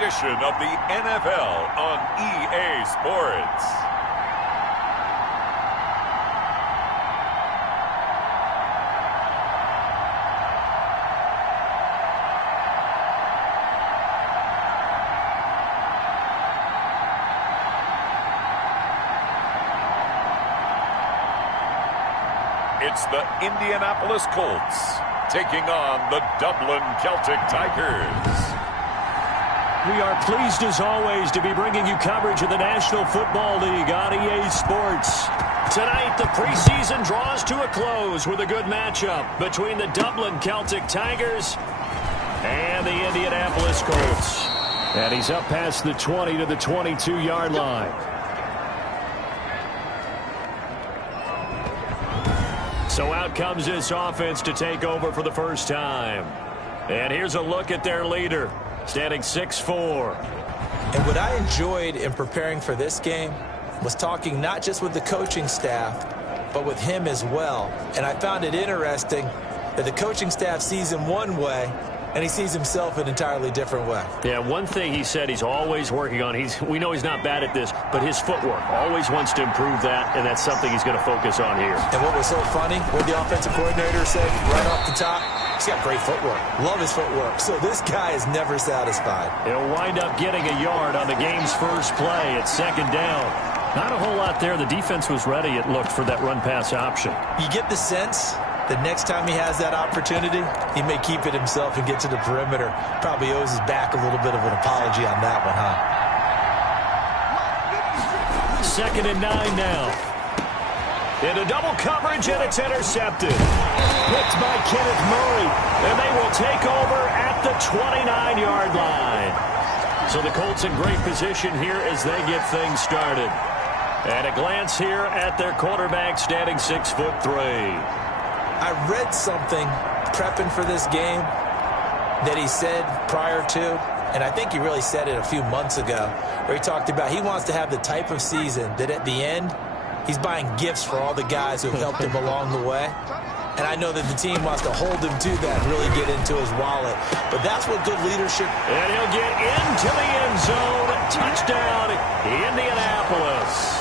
edition of the NFL on EA Sports. It's the Indianapolis Colts taking on the Dublin Celtic-Tigers. We are pleased as always to be bringing you coverage of the National Football League on EA Sports. Tonight, the preseason draws to a close with a good matchup between the Dublin Celtic-Tigers and the Indianapolis Colts. And he's up past the 20 to the 22-yard line. So out comes this offense to take over for the first time. And here's a look at their leader, standing 6'4". And what I enjoyed in preparing for this game was talking not just with the coaching staff, but with him as well. And I found it interesting that the coaching staff sees him one way, and he sees himself an entirely different way. Yeah, one thing he said he's always working on, we know he's not bad at this, but his footwork, always wants to improve that, and that's something he's going to focus on here. And what was so funny, what the offensive coordinator said right off the top, he's got great footwork. Love his footwork. So this guy is never satisfied. He'll wind up getting a yard on the game's first play at second down. Not a whole lot there. The defense was ready, it looked, for that run-pass option. You get the sense the next time he has that opportunity, he may keep it himself and get to the perimeter. Probably owes his back a little bit of an apology on that one, huh? 2nd and 9 now. Into double coverage, and it's intercepted. Picked by Kenneth Murray, and they will take over at the 29-yard line. So the Colts in great position here as they get things started. And a glance here at their quarterback, standing 6'3". I read something prepping for this game that he said prior to, and I think he really said it a few months ago, where he talked about he wants to have the type of season that at the end, he's buying gifts for all the guys who have helped him along the way. And I know that the team wants to hold him to that and really get into his wallet. But that's what good leadership... And he'll get into the end zone. Touchdown, Indianapolis.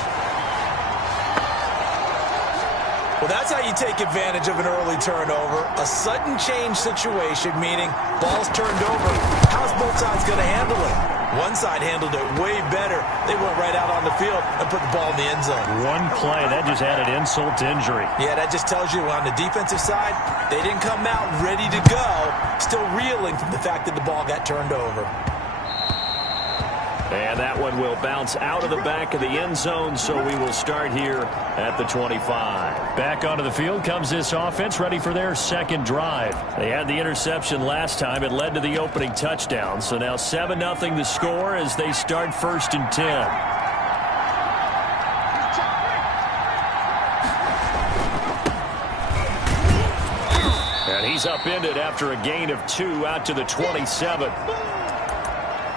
Well, that's how you take advantage of an early turnover. A sudden change situation, meaning ball's turned over. How's both sides going to handle it? One side handled it way better. They went right out on the field and put the ball in the end zone. One play, that just added insult to injury. Yeah, that just tells you on the defensive side, they didn't come out ready to go, still reeling from the fact that the ball got turned over. And that one will bounce out of the back of the end zone, so we will start here at the 25. Back onto the field comes this offense, ready for their second drive. They had the interception last time. It led to the opening touchdown. So now 7-0 the score as they start 1st and 10. And he's upended after a gain of 2 out to the 27.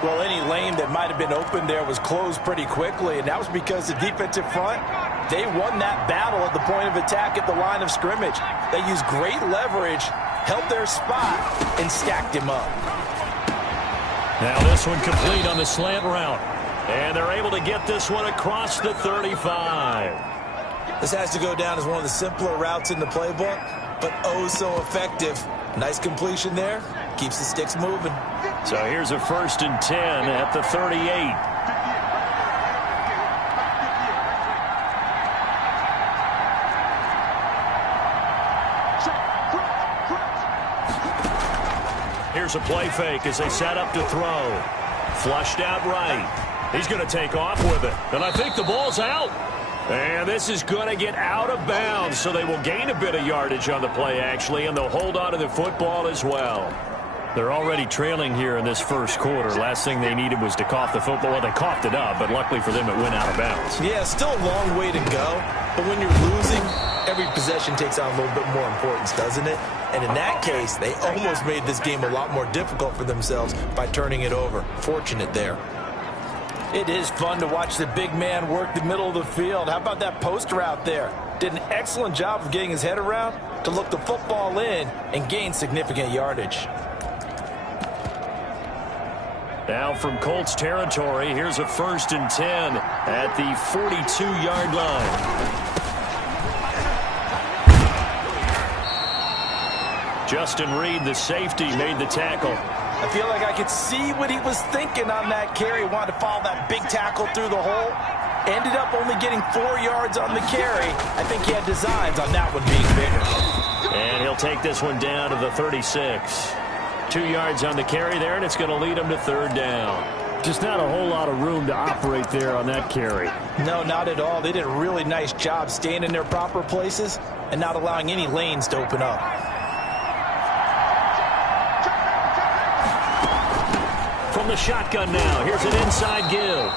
Well, any lane that might have been open there was closed pretty quickly, and that was because the defensive front, they won that battle at the point of attack at the line of scrimmage. They used great leverage, held their spot, and stacked him up. Now this one complete on the slant route, and they're able to get this one across the 35. This has to go down as one of the simpler routes in the playbook, but oh so effective. Nice completion there. Keeps the sticks moving. So here's a 1st and 10 at the 38. Here's a play fake as they set up to throw. Flushed out right. He's going to take off with it. And I think the ball's out. And this is going to get out of bounds, so they will gain a bit of yardage on the play, actually, and they'll hold on to the football as well. They're already trailing here in this first quarter. Last thing they needed was to cough the football. Well, they coughed it up, but luckily for them, it went out of bounds. Yeah, still a long way to go. But when you're losing, every possession takes on a little bit more importance, doesn't it? And in that case, they almost made this game a lot more difficult for themselves by turning it over. Fortunate there. It is fun to watch the big man work the middle of the field. How about that poster out there? Did an excellent job of getting his head around to look the football in and gain significant yardage. Now from Colts territory, here's a 1st and 10 at the 42-yard line. Justin Reed, the safety, made the tackle. I feel like I could see what he was thinking on that carry. Wanted to follow that big tackle through the hole. Ended up only getting 4 yards on the carry. I think he had designs on that one being bigger. And he'll take this one down to the 36. 2 yards on the carry there, and it's going to lead him to 3rd down. Just not a whole lot of room to operate there on that carry. No, not at all. They did a really nice job staying in their proper places and not allowing any lanes to open up. From the shotgun now, here's an inside give.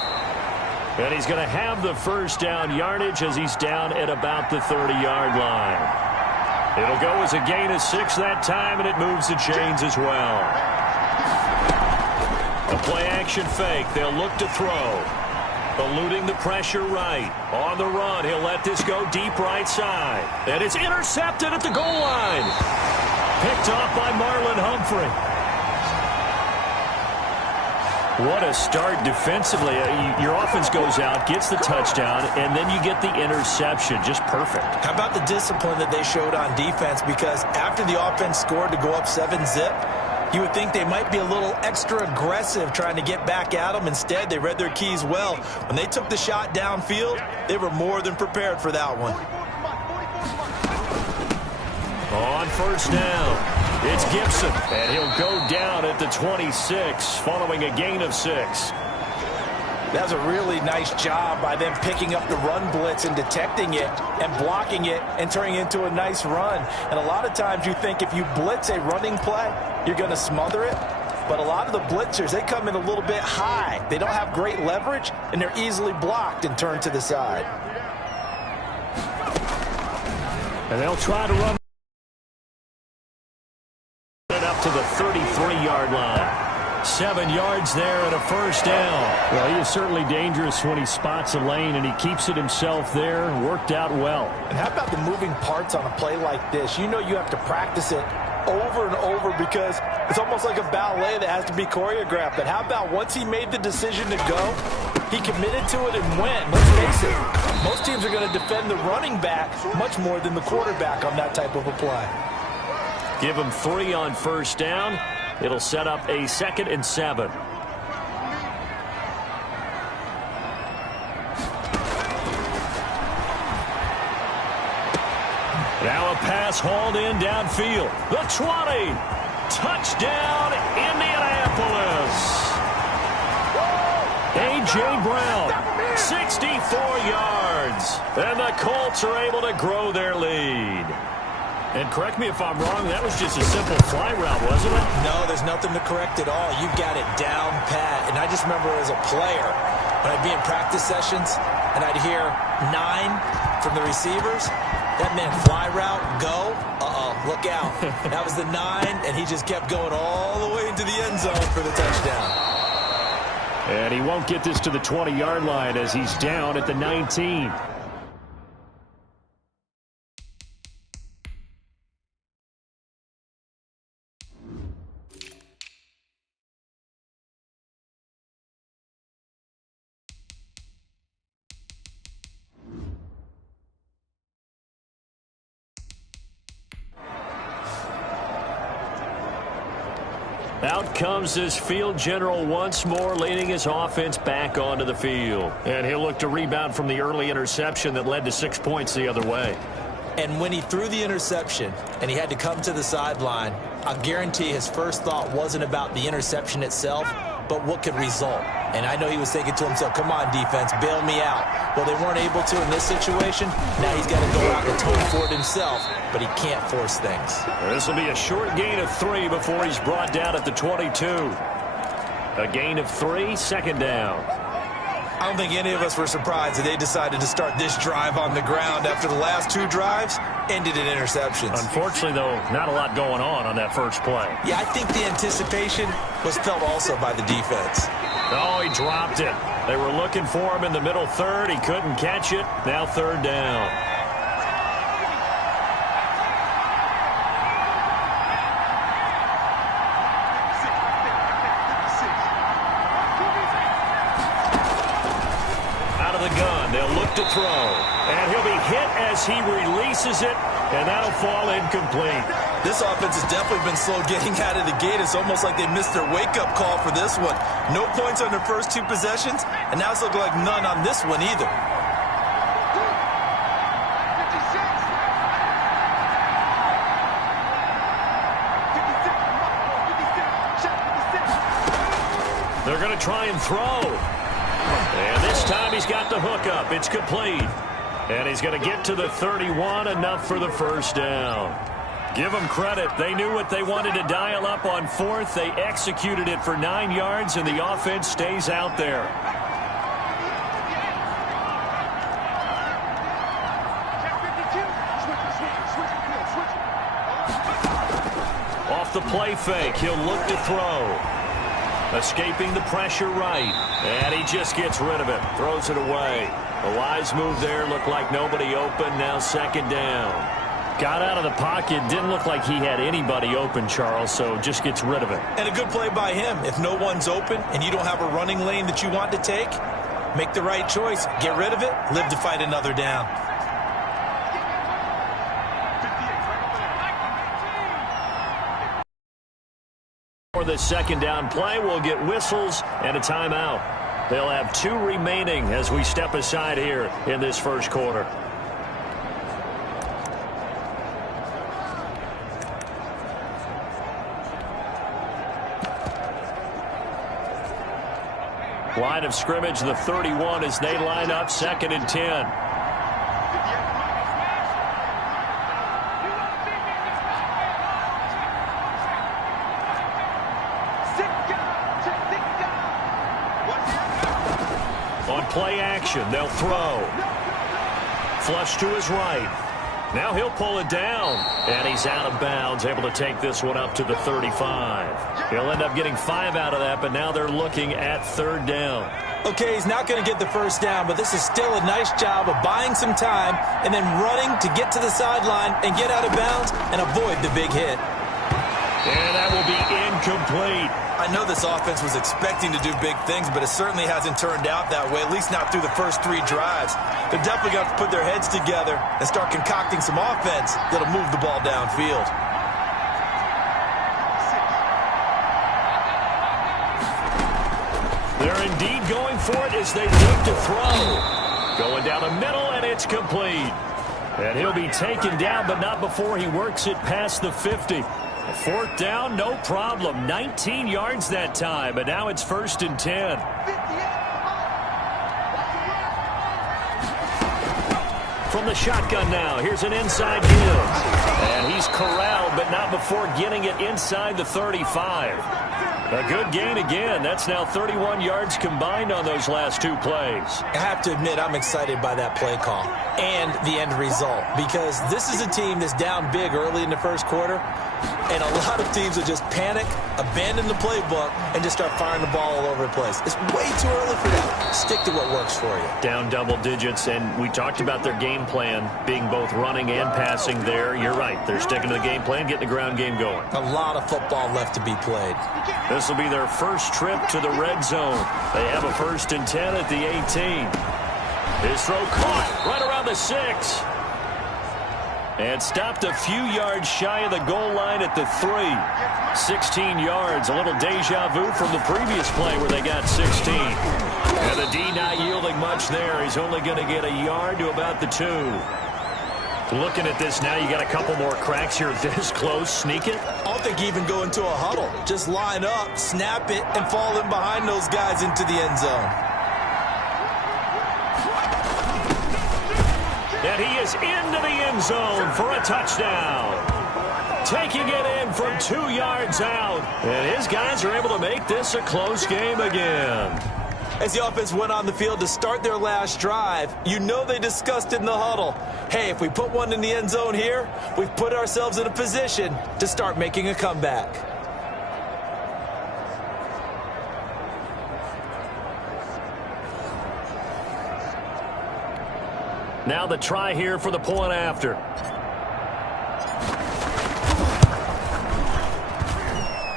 And he's going to have the 1st down yardage as he's down at about the 30-yard line. It'll go as a gain of 6 that time, and it moves the chains as well. A play-action fake. They'll look to throw. Eluding the pressure right. On the run, he'll let this go deep right side. And it's intercepted at the goal line. Picked off by Marlon Humphrey. What a start defensively. Your offense goes out, gets the touchdown, and then you get the interception. Just perfect. How about the discipline that they showed on defense? Because after the offense scored to go up 7-zip, you would think they might be a little extra aggressive trying to get back at them. Instead, they read their keys well. When they took the shot downfield, they were more than prepared for that one. On 1st down. It's Gibson, and he'll go down at the 26 following a gain of 6. That was a really nice job by them picking up the run blitz and detecting it and blocking it and turning it into a nice run. And a lot of times you think if you blitz a running play, you're going to smother it. But a lot of the blitzers, they come in a little bit high. They don't have great leverage, and they're easily blocked and turned to the side. And they'll try to run up to the 33-yard line. 7 yards there and a 1st down. Well, he is certainly dangerous when he spots a lane, and he keeps it himself there. Worked out well. And how about the moving parts on a play like this? You know you have to practice it over and over because it's almost like a ballet that has to be choreographed. But how about once he made the decision to go, he committed to it and went. Let's face it, most teams are going to defend the running back much more than the quarterback on that type of a play. Give him 3 on 1st down. It'll set up a 2nd and 7. Now a pass hauled in downfield. The 20. Touchdown, Indianapolis. A.J. Brown, 64 yards. And the Colts are able to grow their lead. And correct me if I'm wrong, that was just a simple fly route, wasn't it? No, there's nothing to correct at all. You've got it down pat. And I just remember as a player, when I'd be in practice sessions and I'd hear 9 from the receivers, that meant fly route, go, look out. That was the 9, and he just kept going all the way into the end zone for the touchdown. And he won't get this to the 20-yard line as he's down at the 19. Out comes this field general once more, leading his offense back onto the field. And he'll look to rebound from the early interception that led to 6 points the other way. And when he threw the interception and he had to come to the sideline, I'll guarantee his first thought wasn't about the interception itself, but what could result. And I know he was thinking to himself, come on, defense, bail me out. Well, they weren't able to in this situation. Now he's got to go out and atone for it himself, but he can't force things. This will be a short gain of 3 before he's brought down at the 22. A gain of 3, 2nd down. I don't think any of us were surprised that they decided to start this drive on the ground after the last 2 drives ended in interceptions. Unfortunately, though, not a lot going on that first play. Yeah, I think the anticipation was felt also by the defense. Oh, he dropped it. They were looking for him in the middle third. He couldn't catch it. Now 3rd down. the gun. They'll look to throw. And he'll be hit as he releases it, and that'll fall incomplete. This offense has definitely been slow getting out of the gate. It's almost like they missed their wake-up call for this one. No points on their first 2 possessions, and now it's looking like none on this one either. They're going to try and throw. And this time he's got the hook up. It's complete. And he's going to get to the 31, enough for the first down. Give them credit. They knew what they wanted to dial up on 4th. They executed it for 9 yards, and the offense stays out there. Off the play fake, he'll look to throw. Escaping the pressure right. And he just gets rid of it. Throws it away. A wise move there. Looked like nobody open. Now 2nd down. Got out of the pocket. Didn't look like he had anybody open, Charles, so just gets rid of it. And a good play by him. If no one's open and you don't have a running lane that you want to take, make the right choice. Get rid of it. Live to fight another down. For this 2nd down play, we'll get whistles and a timeout. They'll have 2 remaining as we step aside here in this first quarter. Line of scrimmage, the 31, as they line up 2nd and 10. Play action. They'll throw. Flush to his right. Now he'll pull it down. And he's out of bounds, able to take this one up to the 35. He'll end up getting 5 out of that, but now they're looking at 3rd down. Okay, he's not going to get the first down, but this is still a nice job of buying some time and then running to get to the sideline and get out of bounds and avoid the big hit. And that will be incomplete. I know this offense was expecting to do big things, but it certainly hasn't turned out that way, at least not through the first 3 drives. They're definitely going to have to put their heads together and start concocting some offense that'll move the ball downfield. They're indeed going for it as they look to throw. Going down the middle, and it's complete. And he'll be taken down, but not before he works it past the 50. 4th down, no problem. 19 yards that time, but now it's 1st and 10. From the shotgun now, here's an inside give. And he's corralled, but not before getting it inside the 35. A good gain again. That's now 31 yards combined on those last 2 plays. I have to admit, I'm excited by that play call and the end result, because this is a team that's down big early in the first quarter, and a lot of teams will just panic, abandon the playbook, and just start firing the ball all over the place. It's way too early for that. Stick to what works for you. Down double digits, and we talked about their game plan being both running and passing there. You're right. They're sticking to the game plan, getting the ground game going. A lot of football left to be played. This will be their first trip to the red zone. They have a 1st and 10 at the 18. His throw caught right around the 6. And stopped a few yards shy of the goal line at the 3. 16 yards, a little deja vu from the previous play where they got 16. And the D not yielding much there. He's only going to get a yard to about the 2. Looking at this now, you got a couple more cracks here this close. Sneak it. I don't think even go into a huddle. Just line up, snap it, and fall in behind those guys into the end zone. And he is into the end zone for a touchdown. Taking it in from 2 yards out. And his guys are able to make this a close game again. As the offense went on the field to start their last drive, you know they discussed it in the huddle. Hey, if we put one in the end zone here, we've put ourselves in a position to start making a comeback. Now the try here for the point after.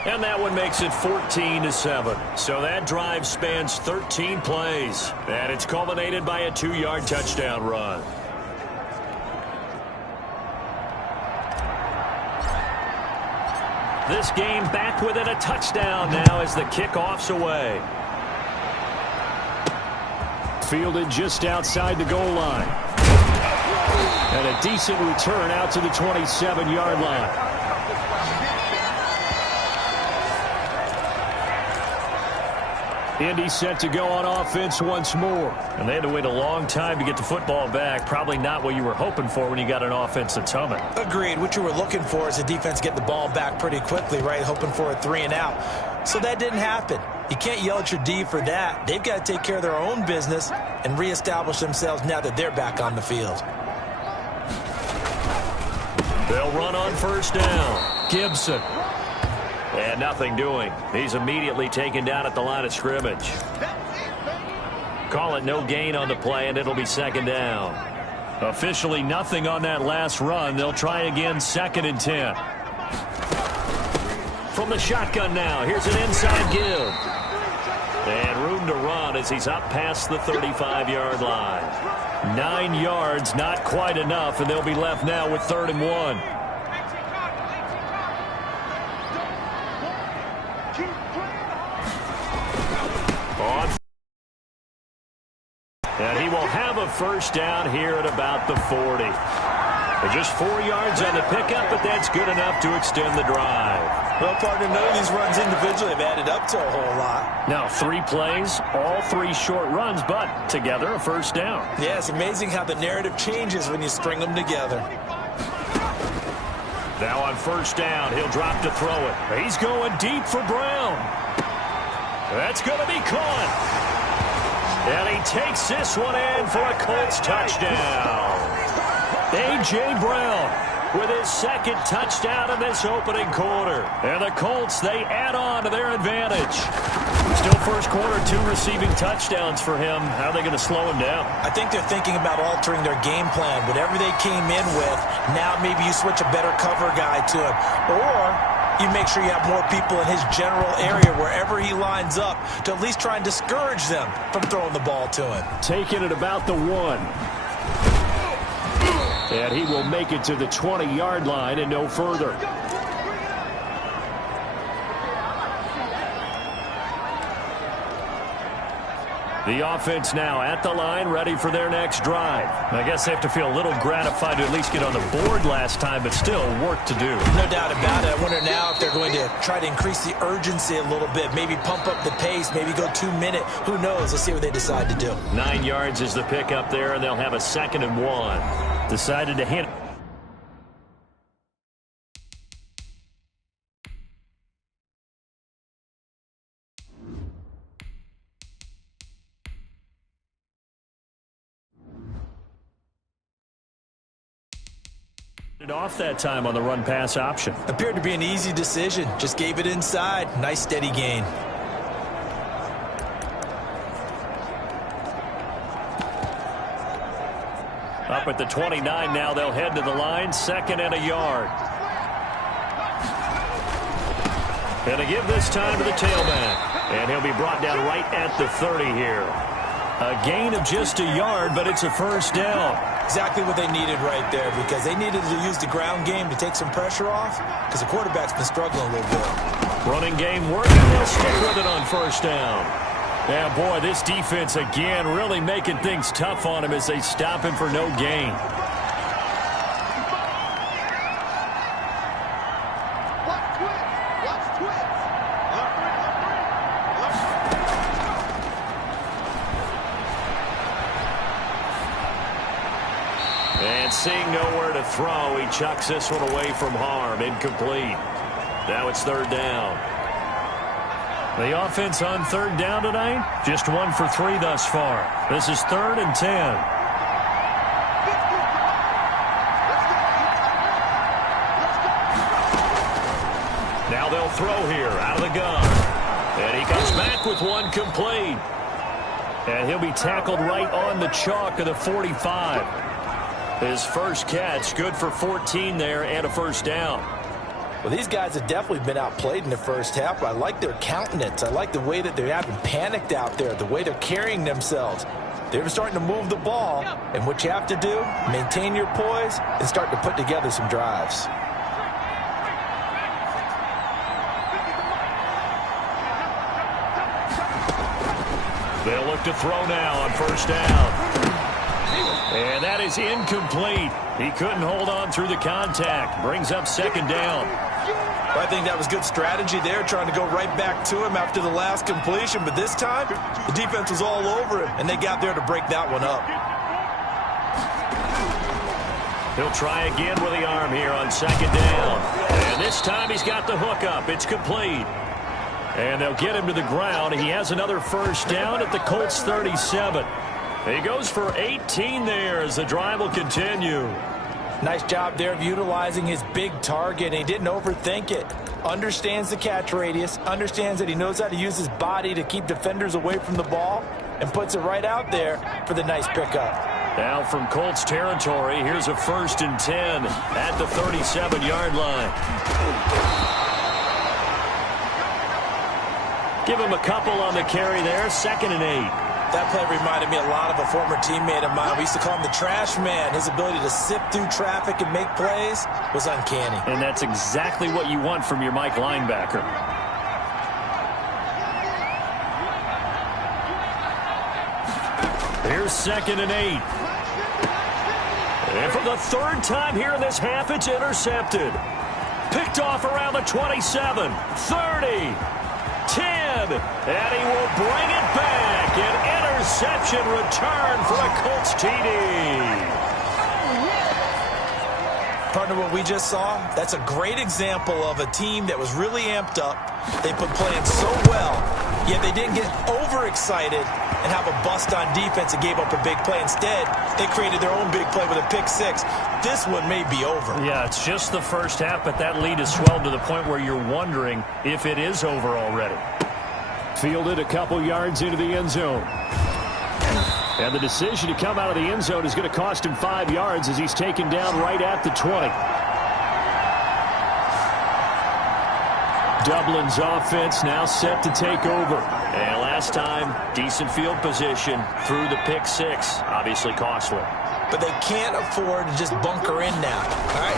And that one makes it 14-7. So that drive spans 13 plays. And it's culminated by a 2-yard touchdown run. This game back within a touchdown now as the kickoff's away. Fielded just outside the goal line. And a decent return out to the 27-yard line. Indy set to go on offense once more. And they had to wait a long time to get the football back. Probably not what you were hoping for when you got an offense that's humming. Agreed. What you were looking for is the defense get the ball back pretty quickly, right? Hoping for a 3-and-out. So that didn't happen. You can't yell at your D for that. They've got to take care of their own business and reestablish themselves now that they're back on the field. They'll run on first down. Gibson. And nothing doing. He's immediately taken down at the line of scrimmage. Call it no gain on the play, and it'll be second down. Officially nothing on that last run. They'll try again, 2nd and 10. From the shotgun now, here's an inside give. And room to run as he's up past the 35-yard line. 9 yards, not quite enough, and they'll be left now with 3rd and 1. And he will have a first down here at about the 40. Just 4 yards on the pickup, but that's good enough to extend the drive. Well, partner, none of these runs individually have added up to a whole lot. Now 3 plays, all 3 short runs, but together a first down. Yeah, it's amazing how the narrative changes when you string them together. Now on first down, he'll drop to throw it. He's going deep for Brown. That's going to be caught. And he takes this one in for a Colts touchdown. A.J. Brown with his 2nd touchdown in this opening quarter. And the Colts, they add on to their advantage. Still first quarter, 2 receiving touchdowns for him. How are they going to slow him down? I think they're thinking about altering their game plan. Whatever they came in with, now maybe you switch a better cover guy to him. Or you make sure you have more people in his general area wherever he lines up to at least try and discourage them from throwing the ball to him. Taking it about the 1. And he will make it to the 20-yard line and no further. The offense now at the line, ready for their next drive. I guess they have to feel a little gratified to at least get on the board last time, but still work to do. No doubt about it. I wonder now if they're going to try to increase the urgency a little bit, maybe pump up the pace, maybe go 2-minute. Who knows? Let's see what they decide to do. 9 yards is the pickup there, and they'll have a 2nd and 1. Decided to hit. Off that time on the run-pass option. Appeared to be an easy decision. Just gave it inside. Nice steady gain. Up at the 29 now, they'll head to the line. 2nd and a yard. And to give this time to the tailback. And he'll be brought down right at the 30 here. A gain of just a yard, but it's a first down. Exactly what they needed right there, because they needed to use the ground game to take some pressure off, because the quarterback's been struggling a little bit. Running game working. They'll stick with it on first down. Yeah, boy, this defense again really making things tough on him as they stop him for no gain. And seeing nowhere to throw, he chucks this one away from harm. Incomplete. Now it's 3rd down. The offense on 3rd down tonight, just 1 for 3 thus far. This is 3rd and 10. Now they'll throw here out of the gun. And he comes back with one complete. And he'll be tackled right on the chalk of the 45. His first catch, good for 14 there and a first down. Well, these guys have definitely been outplayed in the first half, but I like their countenance. I like the way that they're having panicked out there, the way they're carrying themselves. They're starting to move the ball, and what you have to do, maintain your poise and start to put together some drives. They'll look to throw now on first down. And that is incomplete. He couldn't hold on through the contact. Brings up second down. I think that was good strategy there, trying to go right back to him after the last completion. But this time, the defense was all over him, and they got there to break that one up. He'll try again with the arm here on second down. And this time he's got the hook up. It's complete. And they'll get him to the ground. He has another first down at the Colts 37. He goes for 18 there as the drive will continue. Nice job there of utilizing his big target. He didn't overthink it. Understands the catch radius. Understands that he knows how to use his body to keep defenders away from the ball. And puts it right out there for the nice pickup. Now from Colts territory, here's a 1st and 10 at the 37-yard line. Give him a couple on the carry there. 2nd and 8. That play reminded me a lot of a former teammate of mine. We used to call him the trash man. His ability to sift through traffic and make plays was uncanny. And that's exactly what you want from your Mike linebacker. Here's 2nd and 8. And for the 3rd time here in this half, it's intercepted. Picked off around the 27, 30. 10, and he will bring it back. An interception return for a Colts TD. Partner, what we just saw, that's a great example of a team that was really amped up. They put playing so well, yet they didn't get overexcited and have a bust on defense and gave up a big play. Instead, they created their own big play with a pick six. This one may be over. Yeah, it's just the first half, but that lead has swelled to the point where you're wondering if it is over already. Fielded a couple yards into the end zone. And the decision to come out of the end zone is going to cost him 5 yards as he's taken down right at the 20. Dublin's offense now set to take over. And last time, decent field position through the pick six. Obviously costly. But they can't afford to just bunker in now. All right,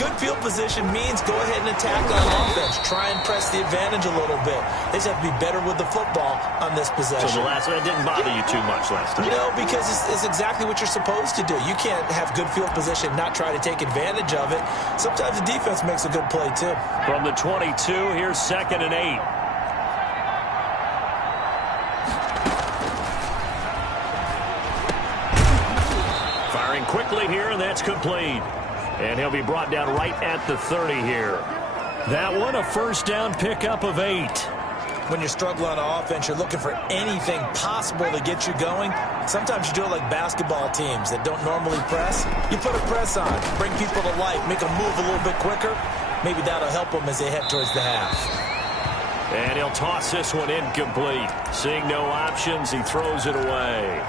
good field position means go ahead and attack on offense. Try and press the advantage a little bit. They just have to be better with the football on this possession. So the last one didn't bother you too much last time? No, because it's exactly what you're supposed to do. You can't have good field position, not try to take advantage of it. Sometimes the defense makes a good play, too. From the 22, here's 2nd and 8. Quickly here, and that's complete. And he'll be brought down right at the 30 here. That one, a first down pickup of 8. When you're struggling on offense, you're looking for anything possible to get you going. Sometimes you do it like basketball teams that don't normally press. You put a press on, bring people to life, make them move a little bit quicker. Maybe that'll help them as they head towards the half. And he'll toss this one incomplete. Seeing no options, he throws it away.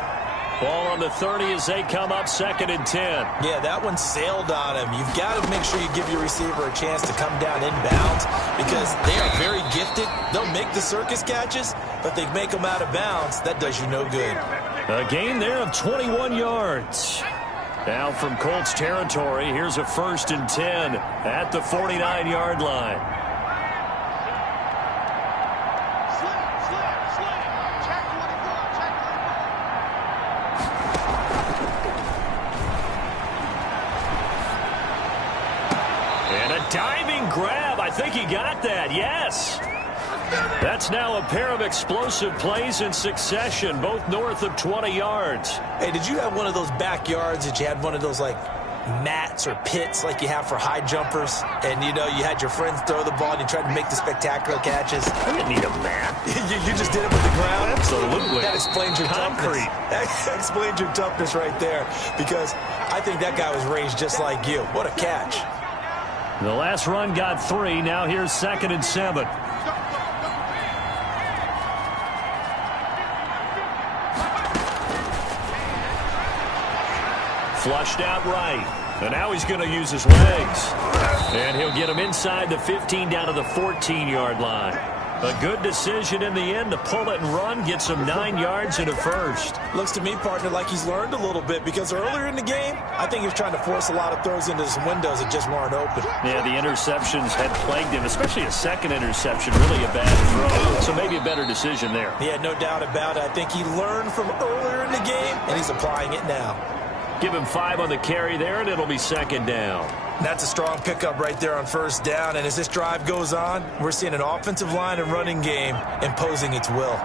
Ball on the 30 as they come up 2nd and 10. Yeah, that one sailed on him. You've got to make sure you give your receiver a chance to come down inbounds because they are very gifted. They'll make the circus catches, but they make them out of bounds. That does you no good. A gain there of 21 yards. Now from Colts territory, here's a 1st and 10 at the 49-yard line. Diving grab. I think he got that. Yes. That's now a pair of explosive plays in succession, both north of 20 yards. Hey, did you have one of those backyards that you had one of those, like, mats or pits like you have for high jumpers? And, you know, you had your friends throw the ball and you tried to make the spectacular catches? I didn't need a mat. you just did it with the ground? Absolutely. That explains your concrete. Toughness. That explains your toughness right there because I think that guy was raised just like you. What a catch. The last run got 3. Now here's 2nd and 7. Flushed out right. And now he's going to use his legs. And he'll get him inside the 15 down to the 14-yard line. A good decision in the end to pull it and run, get some 9 yards and a first. Looks to me, partner, like he's learned a little bit because earlier in the game, I think he was trying to force a lot of throws into some windows that just weren't open. Yeah, the interceptions had plagued him, especially a second interception, really a bad throw. So maybe a better decision there. Yeah, no doubt about it. I think he learned from earlier in the game, and he's applying it now. Give him 5 on the carry there, and it'll be second down. That's a strong pickup right there on first down. And as this drive goes on, we're seeing an offensive line and running game imposing its will.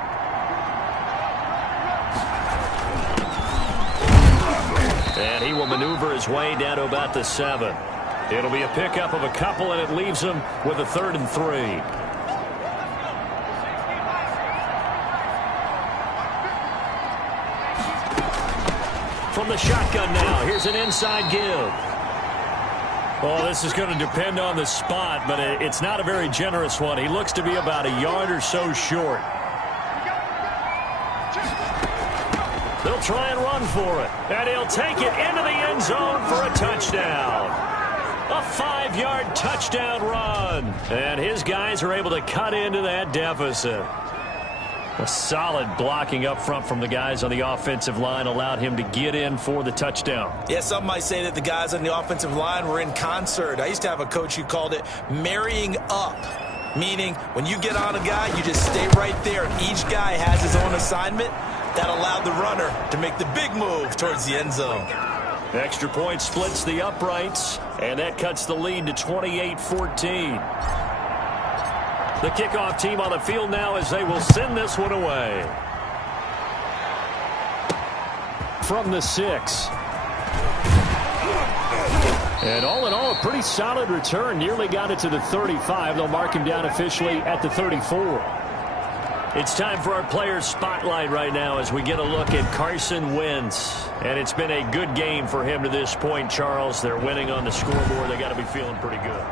And he will maneuver his way down to about the 7. It'll be a pickup of a couple, and it leaves him with a 3rd and 3. From the shotgun now, here's an inside give. Oh, this is going to depend on the spot, but it's not a very generous one. He looks to be about a yard or so short. They'll try and run for it, and he'll take it into the end zone for a touchdown. A 5-yard touchdown run, and his guys are able to cut into that deficit. A solid blocking up front from the guys on the offensive line allowed him to get in for the touchdown. Yeah, some might say that the guys on the offensive line were in concert. I used to have a coach who called it marrying up, meaning when you get on a guy, you just stay right there. Each guy has his own assignment. That allowed the runner to make the big move towards the end zone. Extra point splits the uprights, and that cuts the lead to 28-14. The kickoff team on the field now as they will send this one away. From the 6. And all in all, a pretty solid return. Nearly got it to the 35. They'll mark him down officially at the 34. It's time for our players' spotlight right now as we get a look at Carson Wentz. And it's been a good game for him to this point, Charles. They're winning on the scoreboard. They got to be feeling pretty good.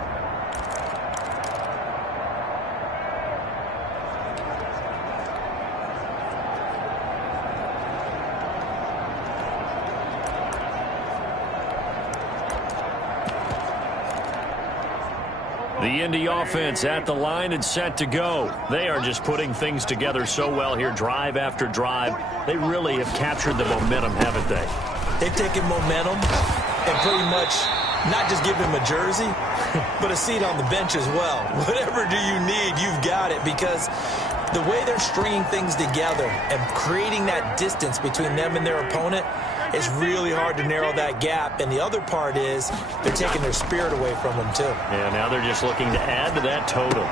The Indy offense at the line and set to go. They are just putting things together so well here, drive after drive. They really have captured the momentum, haven't they? They've taken momentum and pretty much not just give him a jersey, but a seat on the bench as well. Whatever do you need, you've got it, because the way they're stringing things together and creating that distance between them and their opponent, it's really hard to narrow that gap. And the other part is they're taking their spirit away from them, too. Yeah, now they're just looking to add to that total.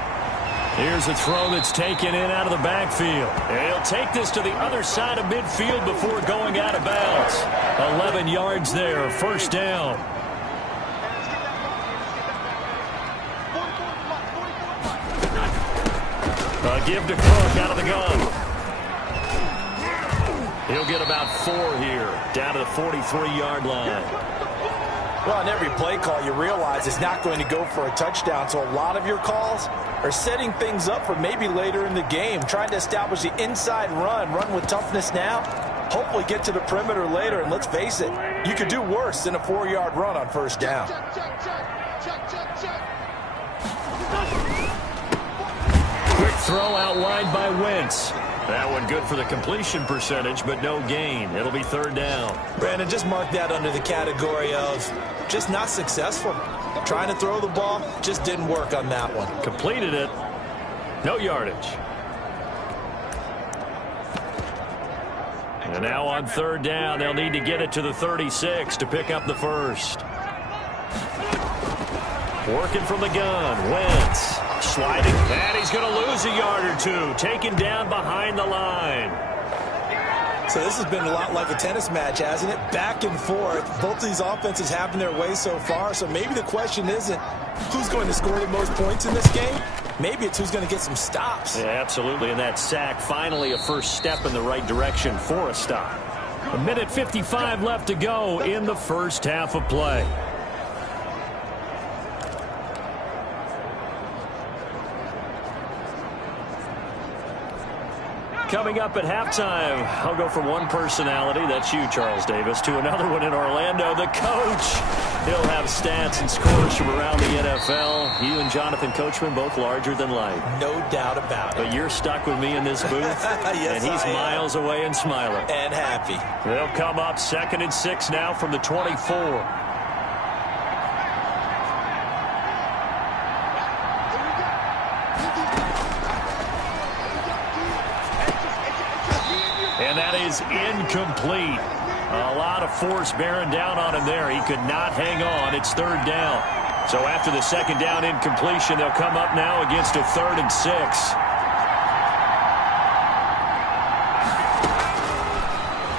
Here's a throw that's taken in out of the backfield. And he'll take this to the other side of midfield before going out of bounds. 11 yards there, first down. A give to Cook out of the gun. He'll get about 4 here, down to the 43-yard line. Well, on every play call, you realize it's not going to go for a touchdown, so a lot of your calls are setting things up for maybe later in the game, trying to establish the inside run with toughness now, hopefully get to the perimeter later, and let's face it, you could do worse than a 4-yard run on first down. Quick throw out wide by Wentz. That one good for the completion percentage, but no gain. It'll be third down. Brandon, just mark that under the category of just not successful. Trying to throw the ball, just didn't work on that one. Completed it. No yardage. And now on third down, they'll need to get it to the 36 to pick up the first. Working from the gun, Wentz. Sliding, and he's going to lose a yard or two. Taken down behind the line. So this has been a lot like a tennis match, hasn't it? Back and forth. Both of these offenses having their way so far. So maybe the question isn't who's going to score the most points in this game. Maybe it's who's going to get some stops. Yeah, absolutely. And that sack, finally a first step in the right direction for a stop. 1:55 left to go in the first half of play. Coming up at halftime, I'll go from one personality, that's you, Charles Davis, to another one in Orlando, the coach. He'll have stats and scores from around the NFL. You and Jonathan Coachman, both larger than life. No doubt about it. But you're stuck with me in this booth, yes, and he's miles away and smiling. And happy. They'll come up 2nd and 6 now from the 24. And that is incomplete. A lot of force bearing down on him there. He could not hang on. It's 3rd down. So after the 2nd down incompletion, they'll come up now against a 3rd and 6.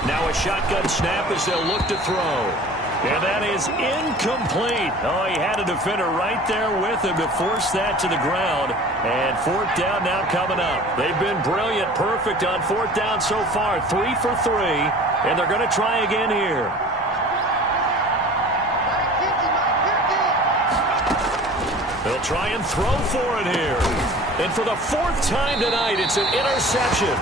Now a shotgun snap as they'll look to throw. And that is incomplete. Oh, he had a defender right there with him to force that to the ground. And 4th down now coming up. They've been brilliant, perfect on 4th down so far. 3 for 3, and they're going to try again here. They'll try and throw for it here. And for the 4th time tonight, it's an interception.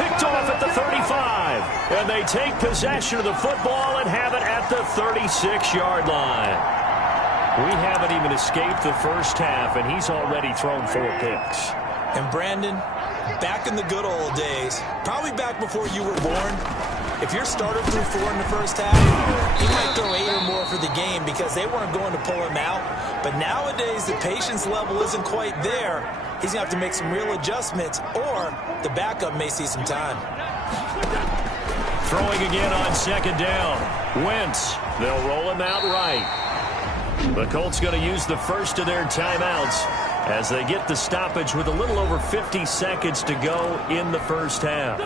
Picked off at the 35. And they take possession of the football and have it at the 36-yard line. We haven't even escaped the first half, and he's already thrown 4 picks. And Brandon, back in the good old days, probably back before you were born, if your starter threw 4 in the first half, he might throw 8 or more for the game because they weren't going to pull him out. But nowadays, the patience level isn't quite there. He's going to have to make some real adjustments, or the backup may see some time. Throwing again on 2nd down. Wentz. They'll roll him out right. The Colts going to use the first of their timeouts as they get the stoppage with a little over 50 seconds to go in the first half.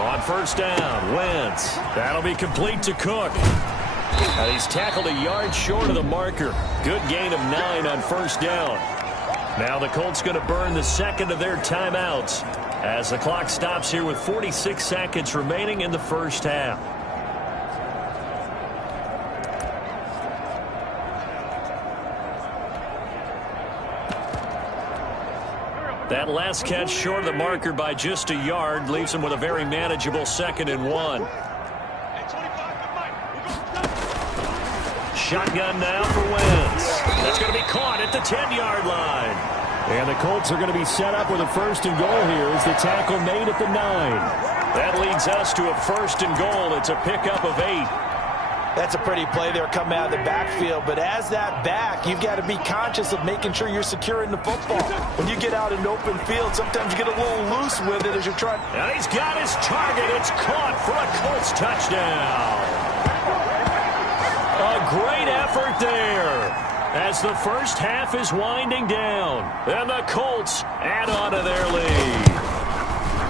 On 1st down, Wentz. That'll be complete to Cook. Now he's tackled a yard short of the marker. Good gain of 9 on 1st down. Now the Colts going to burn the 2nd of their timeouts as the clock stops here with 46 seconds remaining in the first half. That last catch short of the marker by just a yard leaves him with a very manageable 2nd and 1. Shotgun now for Wentz. That's going to be caught at the 10-yard line. And the Colts are going to be set up with a 1st and goal here as the tackle made at the 9. That leads us to a 1st and goal. It's a pickup of 8. That's a pretty play there coming out of the backfield. But as that back, you've got to be conscious of making sure you're securing the football. When you get out in open field, sometimes you get a little loose with it as you're trying. And he's got his target. It's caught for a Colts touchdown. A great effort there as the first half is winding down. And the Colts add on to their lead.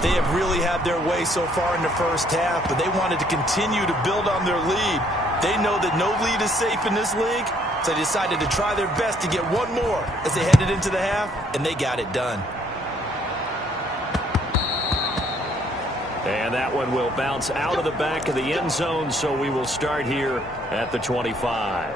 They have really had their way so far in the first half, but they wanted to continue to build on their lead. They know that no lead is safe in this league, so they decided to try their best to get one more as they headed into the half, and they got it done. And that one will bounce out of the back of the end zone, so we will start here at the 25.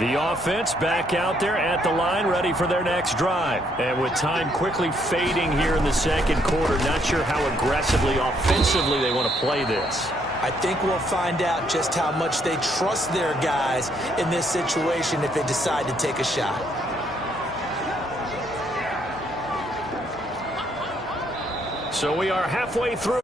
The offense back out there at the line, ready for their next drive. And with time quickly fading here in the 2nd quarter, not sure how aggressively, offensively they want to play this. I think we'll find out just how much they trust their guys in this situation if they decide to take a shot. So we are halfway through.